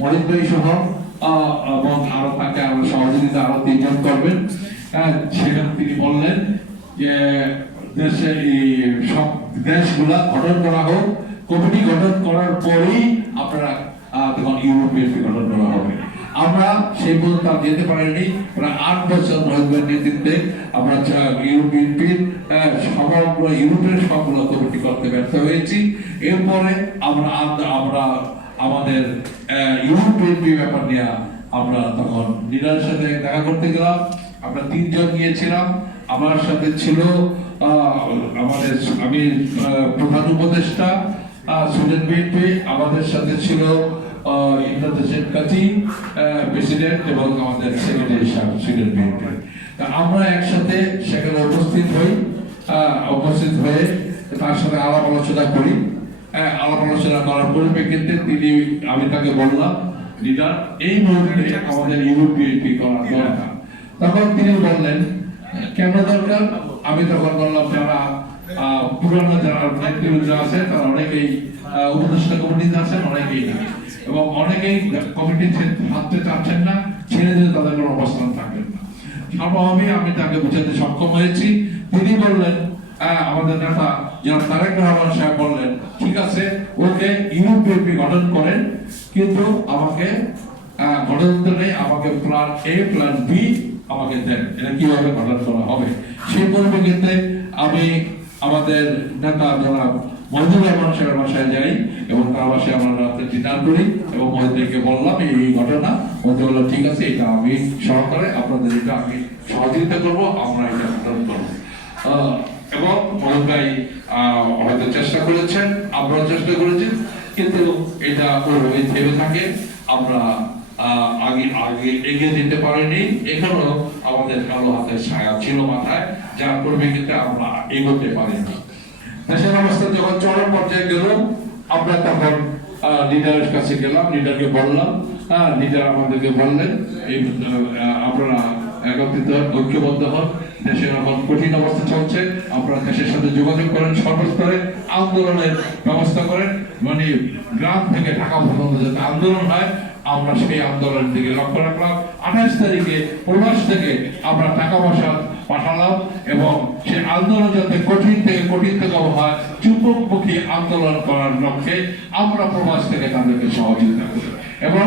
মহিত ভাই সহ এবং আরো তাকে আরো সহযোগিতা আরো 3 জন করবেন। সেখানে তিনি বললেন যে দেশে সব দেশগুলা গঠন করা হোক, কমিটি গঠন করার পরেই আপনারা তখন ইউরোপিয়ান গঠন করা হবে। আমরা সেই পর্যন্ত যেতে পারিনি। প্রায় 8 বছর মহিত নেতৃত্বে আমরা ইউরোপিয়ান সমগ্র ইউরোপের সবগুলো কমিটি করতে ব্যর্থ হয়েছি। এরপরে আমরা আমাদের ইউরোপিয়ান ব্যাপার নিয়ে আমরা তখন লিডারের সাথে দেখা করতে গেলাম। আমরা 3 জন গিয়েছিলাম। আমার সাথে ছিল আমি প্রধান উপদেষ্টা সুইডেন বিএনপি, আমাদের সাথে ছিল ইন্দ্রদেশের কাজী প্রেসিডেন্ট এবং আমাদের সেক্রেটারি সাহেব সুইডেন বিএনপি। আমরা একসাথে সেখানে উপস্থিত হয়ে তার সাথে আলাপ আলোচনা করি। আলাপ আলোচনা করার পরিপ্রেক্ষিতে আমি তাকে বললাম, লিডার এই মুহূর্তে আমাদের ইউরোপিয়ান করা দরকার। তখন তিনি বললেন কেন দরকার? আমি তখন বললাম যারা পুরনো যারা নেতৃবৃন্দ আছে তারা অনেকেই উপদেষ্টা কমিটিতে আছেন, অনেকেই না, এবং অনেকেই কমিটি থাকতে চাচ্ছেন না, ছেড়ে দিলে তাদের কোনো অবস্থান থাকবেন না। স্বভাবই আমি তাকে বুঝাতে সক্ষম হয়েছি। তিনি বললেন, আমাদের নেতা যারা তারেক রহমান সাহেব বললেন, ঠিক আছে ওকে ইউরোপিয়ান গঠন করেন, কিন্তু আমাকে গণতন্ত্র নেই, আমাকে প্ল্যান এ প্ল্যান বি আমাকে দেন, এটা কিভাবে গঠন করা হবে। সেই পরিপ্রেক্ষিতে আমি আমাদের নেতা যারা মহিদুর রহমান সাহেবের বাসায় যাই এবং তার বাসায় আমরা রাতে ডিনার করি এবং মহিদুরকে বললাম এই ঘটনা। মহিদুর বলল ঠিক আছে, এটা আমি সহকারে আপনাদের এটা আমি সহযোগিতা করবো, আমরা এটা গঠন করবো। এবং মহিদ ভাই হয়তো চেষ্টা করেছেন, আমরাও চেষ্টা করেছি, কিন্তু এটা ওইভাবে থেমে থাকে। আমরা আগে এগিয়ে যেতে পারিনি। এখানেও আমাদের কালো হাতের ছায়া ছিল মাথায়, যার পরিপ্রেক্ষিতে আমরা এগোতে পারিনি। দেশের অবস্থা যখন চরম পর্যায়ে গেল, আমরা তখন লিডারের কাছে গেলাম, লিডারকে বললাম, লিডার আমাদেরকে বললেন আপনারা একত্রিত ঐক্যবদ্ধ হন, দেশের এখন কঠিন অবস্থা চলছে, আপনারা দেশের সাথে যোগাযোগ করেন, সর্বস্তরে আন্দোলনের ব্যবস্থা করেন, মানে গ্রাম থেকে ঢাকা পর্যন্ত যাতে আন্দোলন হয়, আমরা সেই আন্দোলনের দিকে লক্ষ্য রাখলাম। 28 তারিখে প্রবাস থেকে আমরা টাকা পয়সা পাঠালাম এবং সেই আন্দোলন যাতে কঠিন থেকে হয়, চুম্বকমুখী আন্দোলন করার লক্ষ্যে আমরা প্রবাস থেকে তাদেরকে সহযোগিতা করি এবং